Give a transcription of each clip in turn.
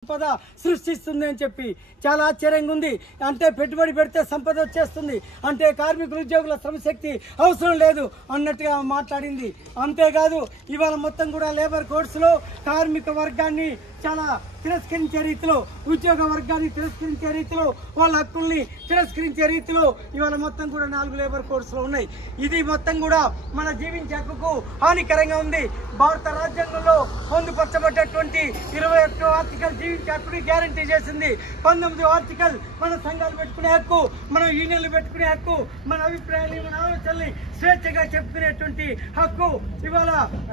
సంపద సృష్టిస్తుంది అని చెప్పి చాలా ఆశ్చర్యంగా ఉంది. అంటే పెట్టుబడి పెడితే సంపద వచ్చేస్తుంది, అంటే కార్మికుల ఉద్యోగుల శ్రమశక్తి అవసరం లేదు అన్నట్టుగా మాట్లాడింది. అంతేకాదు ఇవాళ మొత్తం కూడా లేబర్ కోడ్స్లో కార్మిక వర్గాన్ని చాలా తిరస్కరించే రీతిలో, ఉద్యోగ వర్గాన్ని తిరస్కరించే రీతిలో, వాళ్ళ హక్కుల్ని తిరస్కరించే రీతిలో ఇవాళ మొత్తం కూడా 4 లేబర్ కోడ్స్లో ఉన్నాయి. ఇది మొత్తం కూడా మన జీవించే హక్కుకు హానికరంగా ఉంది. భారత రాజ్యాంగంలో పొందుపరచబడ్డటువంటి 21వ ఆర్టికల్ జీవించే హక్కుని గ్యారంటీ చేసింది. 19వ ఆర్టికల్ మన సంఘాలు పెట్టుకునే హక్కు, మన యూనియన్లు పెట్టుకునే హక్కు, మన అభిప్రాయాన్ని, మన ఆలోచనల్ని స్వేచ్ఛగా చెప్పుకునేటువంటి హక్కు ఇవాళ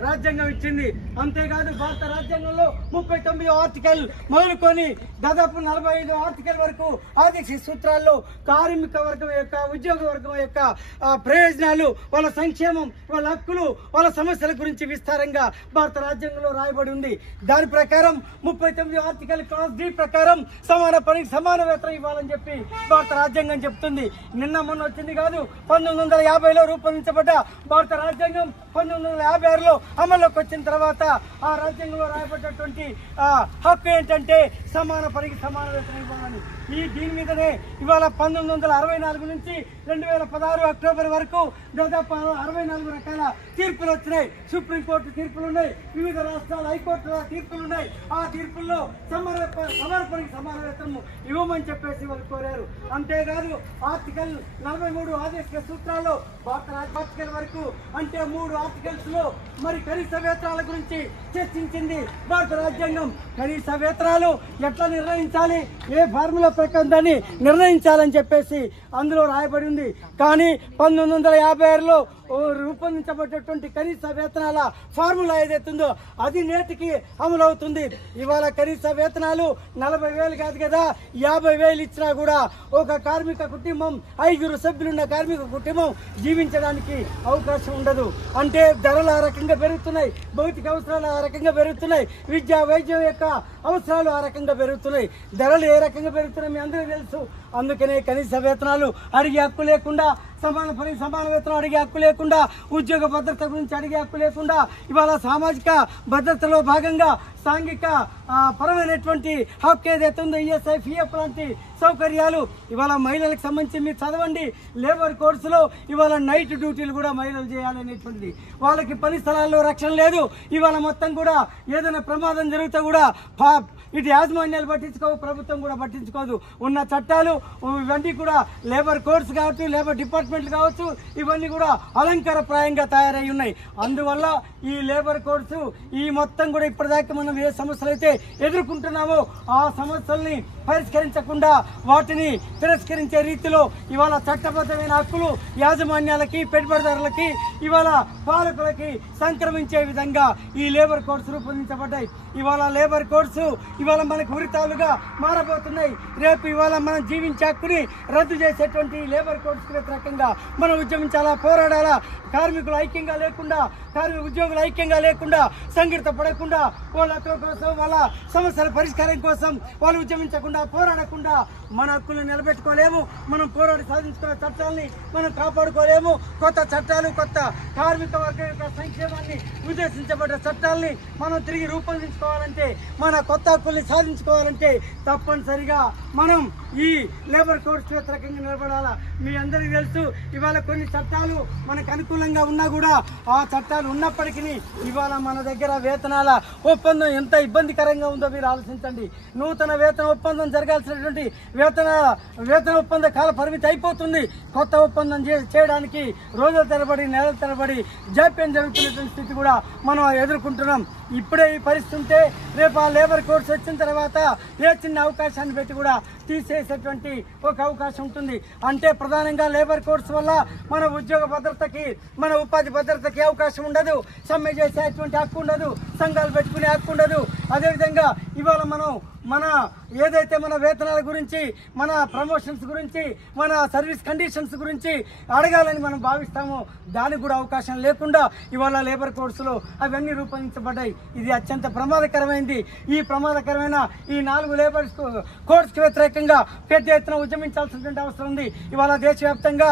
రాజ్యాంగం ఇచ్చింది. అంతేకాదు భారత రాజ్యాంగంలో 39వ ఆర్టికల్ మొదలుకొని దాదాపు 45వ ఆర్టికల్ వరకు ఆదేశ సూత్రాల్లో కార్మిక వర్గం యొక్క, ఉద్యోగ వర్గం యొక్క ప్రయోజనాలు, వాళ్ళ సంక్షేమం, వాళ్ళ హక్కులు, వాళ్ళ సమస్యల గురించి విస్తారంగా భారత రాజ్యాంగంలో రాయబడి ఉంది. దాని ప్రకారం 39వ ఆర్టికల్ క్లాస్ డి ప్రకారం సమాన పనికి సమాన వేతనం ఇవ్వాలని చెప్పి భారత రాజ్యాంగం చెప్తుంది. నిన్న మొన్న వచ్చింది కాదు, 1950లో రూపొందించబడ్డ భారత రాజ్యాంగం 1956లో అమల్లోకి వచ్చిన తర్వాత ఆ రాజ్యాంగంలో రాయబడ్డటువంటి హక్కు ఏంటంటే సమాన పనికి సమాన వేతనం ఇవ్వాలని. దీని మీదనే ఇవాళ 1964 నుంచి 2016 అక్టోబర్ వరకు దాదాపు 64 రకాల తీర్పులు వచ్చినాయి. సుప్రీంకోర్టు తీర్పులు ఉన్నాయి, వివిధ రాష్ట్రాల హైకోర్టుల తీర్పులు ఉన్నాయి. ఆ తీర్పుల్లో సమాన పనికి సమాన వేతనం ఇవ్వమని చెప్పేసి వాళ్ళు కోరారు. అంతేకాదు ఆర్టికల్ 43 ఆదేశ సూత్రాల్లో భారత ఆర్టికల్ వరకు, అంటే 3 ఆర్టికల్స్ లో మరి కనీస వేతనాల గురించి చర్చించింది భారత రాజ్యాంగం. కనీస వేతనాలు ఎట్లా నిర్ణయించాలి, ఏ ఫార్ములా ప్రకారం దాన్ని నిర్ణయించాలని చెప్పేసి అందులో రాయబడి ఉంది. కానీ 1956లో రూపొందించబడ్డటువంటి కనీస వేతనాల ఫార్ములా ఏదైతుందో అది నేటికి అమలు అవుతుంది. ఇవాళ కనీస వేతనాలు 40,000 కాదు కదా, 50,000 ఇచ్చినా కూడా ఒక కార్మిక కుటుంబం, 5 సభ్యులున్న కార్మిక కుటుంబం జీవించడానికి అవకాశం ఉండదు. అంటే ధరలు ఆ రకంగా పెరుగుతున్నాయి, భౌతిక అవసరాలు ఆ రకంగా పెరుగుతున్నాయి, విద్యా వైద్యం యొక్క అవసరాలు ఆ రకంగా పెరుగుతున్నాయి. ధరలు ఏ రకంగా పెరుగుతున్నాయి మీ అందరికీ తెలుసు. అందుకనే కనీస వేతనాలు అడిగే హక్కు లేకుండా, సమాన పనికి సమాన వేతనం అడిగే హక్కు లేకుండా, ఉద్యోగ భద్రత గురించి అడిగే హక్కు లేకుండా, ఇవాళ సామాజిక భద్రతలో భాగంగా సాంఘిక పరమైనటువంటి హక్కు ఏదైతే ఉందో ఈఎస్ఐ, పిఎఫ్ లాంటి సౌకర్యాలు ఇవాళ మహిళలకు సంబంధించి మీరు చదవండి. లేబర్ కోడ్స్ లో ఇవాళ నైట్ డ్యూటీలు కూడా మహిళలు చేయాలనేటువంటిది. వాళ్ళకి పని స్థలాల్లో రక్షణ లేదు. ఇవాళ మొత్తం కూడా ఏదైనా ప్రమాదం జరిగితే కూడా ఇటు యాజమాన్యాలు పట్టించుకోవు, ప్రభుత్వం కూడా పట్టించుకోదు. ఉన్న చట్టాలు ఇవన్నీ కూడా లేబర్ కోడ్స్ కావచ్చు, లేబర్ డిపార్ట్మెంట్లు కావచ్చు, ఇవన్నీ కూడా అలంకారప్రాయంగా తయారై ఉన్నాయి. అందువల్ల ఈ లేబర్ కోడ్స్ ఈ మొత్తం కూడా ఇప్పటిదాకా మనం ఏ సమస్యలు అయితే ఎదుర్కొంటున్నామో ఆ సమస్యల్ని పరిష్కరించకుండా వాటిని తిరస్కరించే రీతిలో ఇవాళ చట్టబద్ధమైన హక్కులు యాజమాన్యాలకి, పెట్టుబడిదారులకి, ఇవాళ పాలకులకి సంక్రమించే విధంగా ఈ లేబర్ కోడ్స్ రూపొందించబడ్డాయి. ఇవాళ లేబర్ కోడ్స్ ఇవాళ మనకు ఉరితాలుగా మారబోతున్నాయి. రేపు ఇవాళ మనం జీవించే హక్కుని రద్దు చేసేటువంటి లేబర్ కోడ్స్ వ్యతిరేకంగా మనం ఉద్యమించాలా, పోరాడాలా. కార్మికులు ఐక్యంగా లేకుండా, ఉద్యోగులు ఐక్యంగా లేకుండా, సంఘటిత పడకుండా, వాళ్ళ హక్కుల కోసం, వాళ్ళ సమస్యల పరిష్కారం కోసం వాళ్ళు ఉద్యమించకుండా, పోరాడకుండా మన హక్కులు నిలబెట్టుకోలేము. మనం పోరాడి సాధించుకున్న చట్టాలని మనం కాపాడుకోలేము. కొత్త చట్టాలు, కొత్త కార్మిక వర్గం యొక్క సంక్షేమాన్ని ఉద్దేశించబడ్డ చట్టాలని మనం తిరిగి రూపొందించుకోవాలంటే, మన కొత్త హక్కుల్ని సాధించుకోవాలంటే తప్పనిసరిగా మనం ఈ లేబర్ కోడ్స్ వ్యతిరేకంగా నిలబడాలా. మీ అందరికీ తెలుసు ఇవాళ కొన్ని చట్టాలు మనకు అనుకూలంగా ఉన్నా కూడా ఆ చట్టాలు ఉన్నప్పటికీ ఇవాళ మన దగ్గర వేతనాల ఒప్పందం ఎంత ఇబ్బందికరంగా ఉందో మీరు ఆలోచించండి. నూతన వేతన ఒప్పందం జరగాల్సినటువంటి వేతన ఒప్పంద కాల పరిమితి అయిపోతుంది. కొత్త ఒప్పందం చేయడానికి రోజుల తరబడి, నెలల తరబడి జాప్యం జరుగుతున్నటువంటి స్థితి కూడా మనం ఎదుర్కొంటున్నాం. ఇప్పుడే ఈ పరిస్థితి ఉంటే రేపు ఆ లేబర్ కోడ్స్ వచ్చిన తర్వాత ఏ చిన్న అవకాశాన్ని పెట్టి కూడా తీసేసేటువంటి ఒక అవకాశం ఉంటుంది. అంటే ప్రధానంగా లేబర్ కోడ్స్ వల్ల మన ఉద్యోగ భద్రతకి, మన ఉపాధి భద్రతకి అవకాశం ఉండదు. సమ్మె చేసేటువంటి హక్కు ఉండదు, సంఘాలు పెట్టుకునే హక్కు ఉండదు. అదేవిధంగా ఇవాళ మన ఏదైతే మన వేతనాల గురించి, మన ప్రమోషన్స్ గురించి, మన సర్వీస్ కండిషన్స్ గురించి అడగాలని మనం భావిస్తామో దానికి కూడా అవకాశం లేకుండా ఇవాళ లేబర్ కోడ్స్లో అవన్నీ రూపొందించబడ్డాయి. ఇది అత్యంత ప్రమాదకరమైంది. ఈ ప్రమాదకరమైన ఈ 4 లేబర్ కోడ్స్కి వ్యతిరేకంగా పెద్ద ఎత్తున ఉద్యమించాల్సినటువంటి అవసరం ఉంది. ఇవాళ దేశవ్యాప్తంగా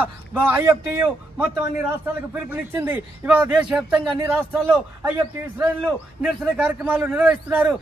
IFTU మొత్తం అన్ని రాష్ట్రాలకు పిలుపునిచ్చింది. ఇవాళ దేశవ్యాప్తంగా అన్ని రాష్ట్రాల్లో IFTU శ్రేణులు నిరసన కార్యక్రమాలు నిర్వహిస్తున్నారు.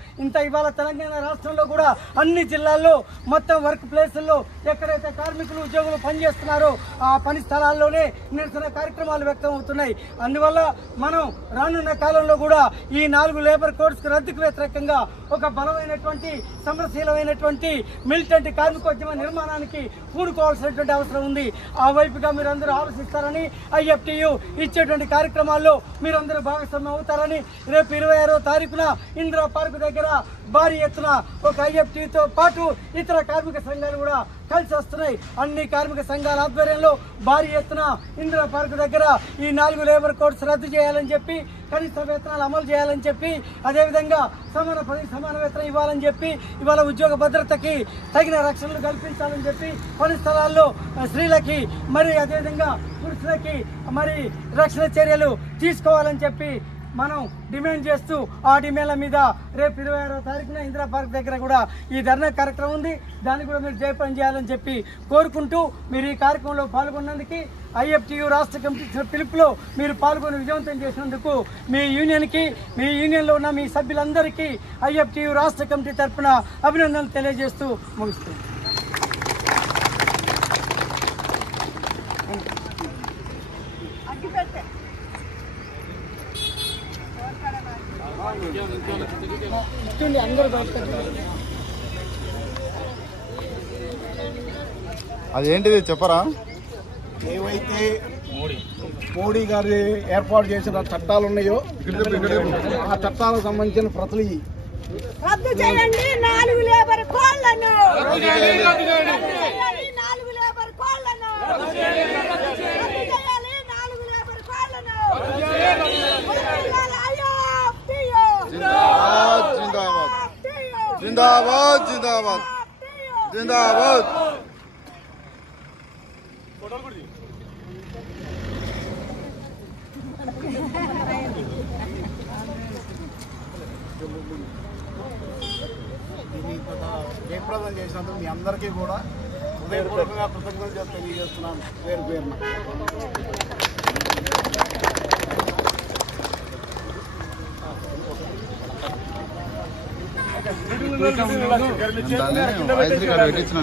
ఇవాళ తెలంగాణ రాష్ట్రంలో కూడా అన్ని జిల్లాల్లో మొత్తం వర్క్ ప్లేసుల్లో ఎక్కడైతే కార్మికులు ఉద్యోగులు పనిచేస్తున్నారో ఆ పని స్థలాల్లోనే నిరసన కార్యక్రమాలు వ్యక్తం అవుతున్నాయి. అందువల్ల మనం రానున్న కాలంలో కూడా ఈ 4 లేబర్ కోడ్స్ రద్దుకు వ్యతిరేకంగా ఒక బలమైనటువంటి సమరశీలమైనటువంటి మిలిటెంట్ కార్మికోద్యమ నిర్మాణానికి పూనుకోవాల్సినటువంటి అవసరం ఉంది. ఆ వైపుగా మీరందరూ ఆలోచిస్తారని, IFTU ఇచ్చేటువంటి కార్యక్రమాల్లో మీరందరూ భాగస్వామ్యం అవుతారని, రేపు 26వ తారీఖున ఇందిరా పార్క్ దగ్గర భారీ ఎత్తున ఒక IFTUతో పాటు ఇతర కార్మిక సంఘాలు కూడా కలిసి వస్తున్నాయి. అన్ని కార్మిక సంఘాల ఆధ్వర్యంలో భారీ ఎత్తున ఇందిరా పార్క్ దగ్గర ఈ 4 లేబర్ కోడ్స్ రద్దు చేయాలని చెప్పి, కనీస వేతనాలు అమలు చేయాలని చెప్పి, అదేవిధంగా సమాన పని సమాన వేతనం ఇవ్వాలని చెప్పి, ఇవాళ ఉద్యోగ భద్రతకి తగిన రక్షణలు కల్పించాలని చెప్పి, పని స్థలాల్లో స్త్రీలకి మరి అదేవిధంగా పురుషులకి మరి రక్షణ చర్యలు తీసుకోవాలని చెప్పి మనం డిమాండ్ చేస్తూ ఆ డిమాండ్ల మీద రేపు 26వ తారీఖున ఇందిరా పార్క్ దగ్గర కూడా ఈ ధర్నా కార్యక్రమం ఉంది. దాన్ని కూడా మీరు జయప్రదం చేయాలని చెప్పి కోరుకుంటూ, మీరు ఈ కార్యక్రమంలో పాల్గొన్నందుకు IFTU రాష్ట్ర కమిటీ పిలుపులో మీరు పాల్గొని విజయవంతం చేసినందుకు మీ యూనియన్కి, మీ యూనియన్లో ఉన్న మీ సభ్యులందరికీ IFTU రాష్ట్ర కమిటీ తరఫున అభినందనలు తెలియజేస్తూ ముగిస్తుంది. అదేంటిది చెప్పరా? ఏవైతే మోడీ గారు ఏర్పాటు చేసిన చట్టాలు ఉన్నాయో ఆ చట్టాలకు సంబంధించిన ప్రతులు రద్దు చేయండి 4 లేబర్ కోళ్లను. జిందాబాద్ జిందాబాద్ జిందాబాద్. జయప్రదం చేసినందుకు మీ అందరికీ కూడా హృదయపూర్వకంగా కృతజ్ఞతలు తెలియజేస్తున్నాను. పేరు పేరున వాయిస్ రికార్డ్ పెట్టించిన